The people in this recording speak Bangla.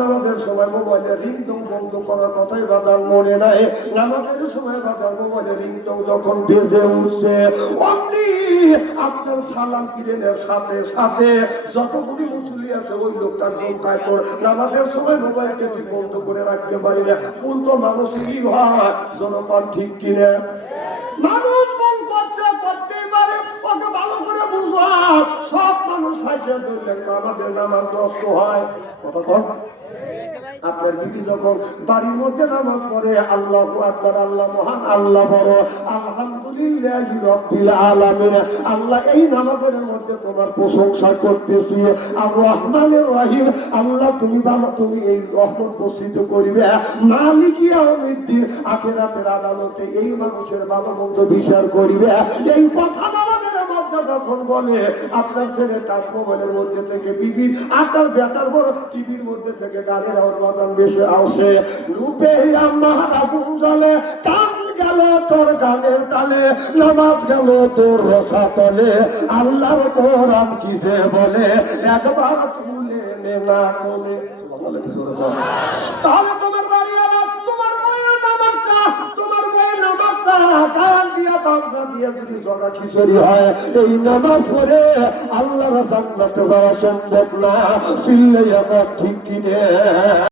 নামাজের সময় মোবাইলের রিংটোন বন্ধ করার কথাই বাদার মনে নাই। নামাজের সময় বাদার মোবাইলের রিংটোন যখন বেজে উঠছে, অমনি আপনার সালাম কিরেনের সাথে সাথে যতগুলি মুসল্লি আছে ওই লোকটার দমকায় তোর নামাজের সময় মোবাইলকে তুই বন্ধ করে রাখতে পারি না। কোন তো মানুষই হয় জনগণ, ঠিক কিনে? মানুষ মন করছে, করতেই পারে, ওকে ভালো করে বুঝবা। সব মানুষ খাইছে ধরলেন আমাদের নামাজ নষ্ট হয়। কথা কর। আপনার বিবি যখন বাড়ির মধ্যে নামাজ পড়ে, আল্লাহু আকবার, আল্লাহ মহান, আল্লাহ বড়, আলহামদুলিল্লাহি রাব্বিল আলামিন, আল্লাহ এই নামাজের মধ্যে তোমার প্রশংসা করতেছি, আর রহমানির রহিম, আল্লাহ তুমি ভালো, তুমি এই রহমত বর্ষিত করিবে, মালিক ইয়াউমিদ্দিন, আখিরাতের আদালতে এই মানুষের ভালো মন্দ বিচার করিবে। এই কথা নামাজের মধ্যে যখন বলে, আপনার ছেলে টাচ মোবাইলের মধ্যে থেকে বিবির আর তার বেটার বড় টিভির মধ্যে থেকে গানের আওয়াজ বেশি আসে। রূপে আমার আগুন জ্বলে, কান গেল তোর গানের তালে, নামাজ গেল তোর রসা তলে, আল্লাহর কোরআন কি যে বলে, একবার তুলে নে না কোলে। তাহলে তোমার বাড়ি আলাপ, তোমার বইয়ের নামাজটা, তোমার বইয়ের নামাজটা কান দিয়া বাজনা দিয়ে যদি জগা খিচুড়ি হয়, এই নামাজ পড়ে আল্লাহর জান্নাতে যাওয়া সম্ভব না। সিল্লে আমার ঠিক কিনে।